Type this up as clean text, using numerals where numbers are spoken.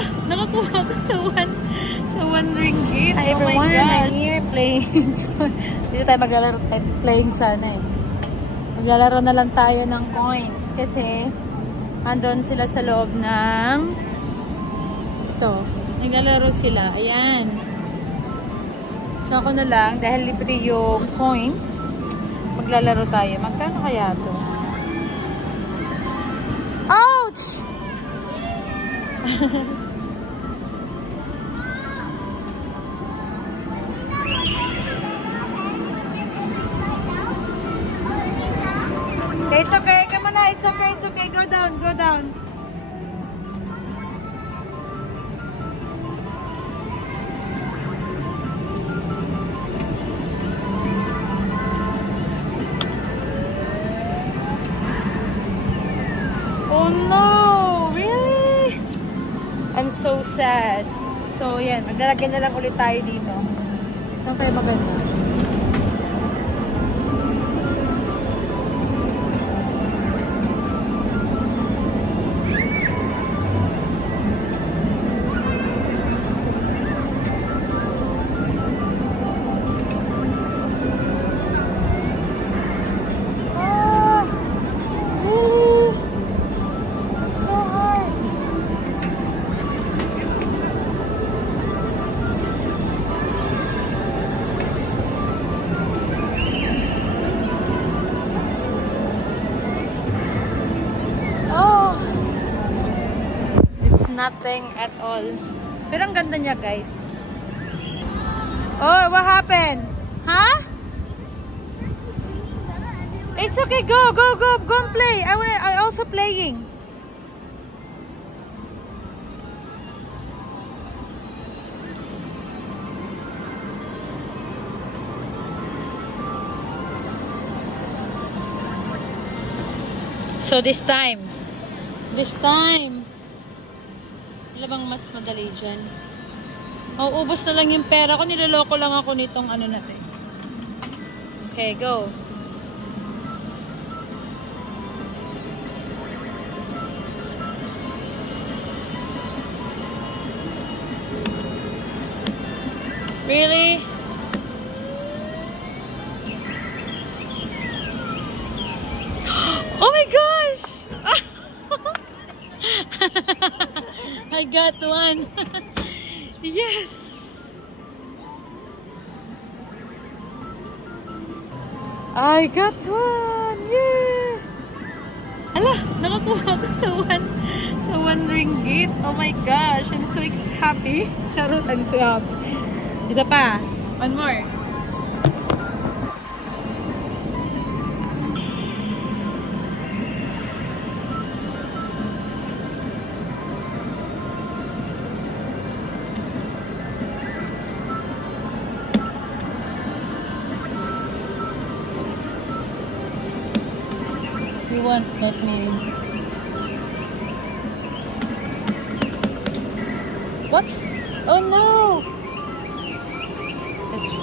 Ala, nakakuha ko sa 1 ringgit. Hi everyone, oh my God. I'm here playing. Dito tayo maglalaro tayo playing sana eh. Maglalaro na lang tayo ng coins kasi andun sila sa loob ng ito. Naglalaro sila. Ayan. So ako na lang dahil libre yung coins. Maglalaro tayo. Magkano kaya to? Ouch! It's okay. Come on, it's okay. It's okay. Go down. Go down. Oh no! Really? I'm so sad. So, yan. Maglalagyan na lang ulit tayo dito. Saan kayo maganda? Nothing at all. Pero ang ganda niya, guys. Oh, what happened? Huh? It's okay. Go, go, go. Go and play. I'm also playing. So this time. Wala bang mas madali dyan? Ubos na lang yung pera ko. Niloloko lang ako nitong ano natin. Okay, go. Really? Oh my gosh! I got one. Yes. I got one. Yeah. Ala, nakakuha ko sa 1 ringgit. Oh my gosh, I'm so happy. Charot, I'm so happy. Isa pa. One more. You won't let me. What? Oh no! It's